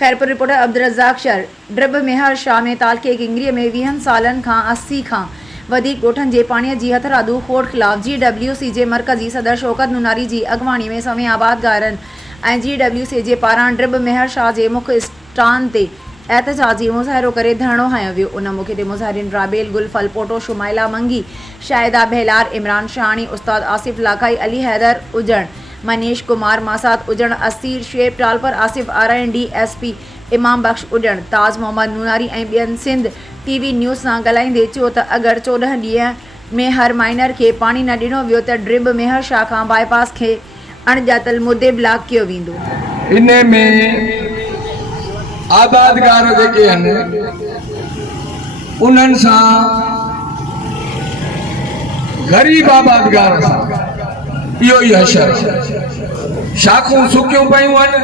Khairpur reporter Abdul Razzaq sir ड्रिब मेहर शाह में तालके किंगरी में 20 सालन खां 80 खां वधीक ॻोठनि जे पाणीअ जी हथरादू खोड़ ख़िलाफ़ GWC जे मरकज़ी सदर शौकत नुनारी जी अॻवानी में सवें आबादगारनि ऐं GWC जे पारां ड्रिब मेहर शाह जे मुख्य स्टान ते एहतजाजी मुज़ाहिरो करे धरणो हयो वियो। उन मौक़े ते मुज़ाहिरीन राबेल गुल फलपोटो शुमाइला मंगी शाहिदा बहलार इमरान शाहानी उस्ताद आसिफ लाखाई अली हैदर उजण मनीष कुमार मासात उजण असीर शेब टालपर आसिफ RND SP इमाम बख्श उजण ताज मोहम्मद नुनारी ऐं ॿियनि सिंध TV न्यूज़ सां ॻाल्हाईंदे चयो त अगरि 14 ॾींहं में हर माइनर खे पाणी न ॾिनो वियो त ड्रिब मेहर शाह खां बाईपास खे अणॼातल मुदे ब्लॉक कयो वेंदो। इन में आबादगार जेके आहिनि उन्हनि सां ग़रीब आबादगार सां इहो ई हशर शाखूं सुकियूं पयूं आहिनि,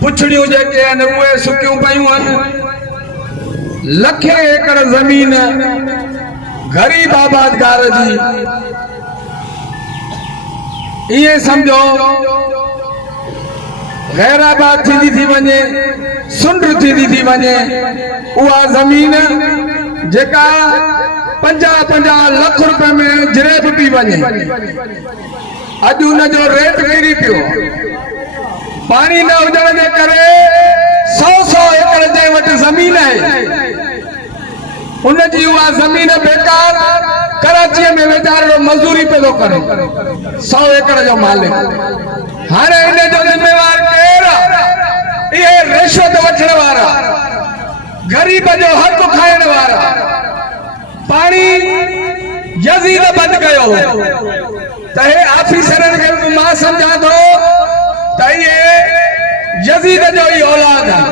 पुछड़ियूं जेके आहिनि उहे सुकियूं पयूं आहिनि। लखे एकड़ ज़मीन ग़रीब आबादगार जी इएं सम्झो गैराबाद थी वञे, सुंड थी वञे। उहा ज़मीन जेका 50-50 लख रुपए में जरेब पी वञे, अॼु उन जो रेट किरी पियो। पानी न हुजण जे करे 100 एकड़ जे वटि ज़मीन आहे, उनजी उहा ज़मीन बेकार कराची में वेचारो मज़दूरी पियो करे 100 एकड़ जो मालिक। हाणे इन जो ज़िम्मेवार केरु? इहे रिश्वत वठण वारा, ग़रीब जो हक़ खाइण वारा। पाणी यज़ीद बंदि कयो त हे ऑफिसरनि खे मां सम्झां थो त इहे यज़ीद जो ई औलाद आहे,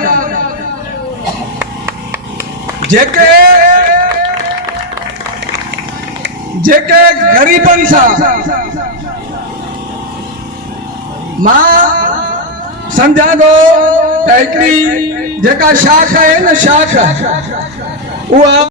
जेके ग़रीबनि सां मां सम्झां थो त हिकिड़ी जेका शाख आहे न, शाख उहा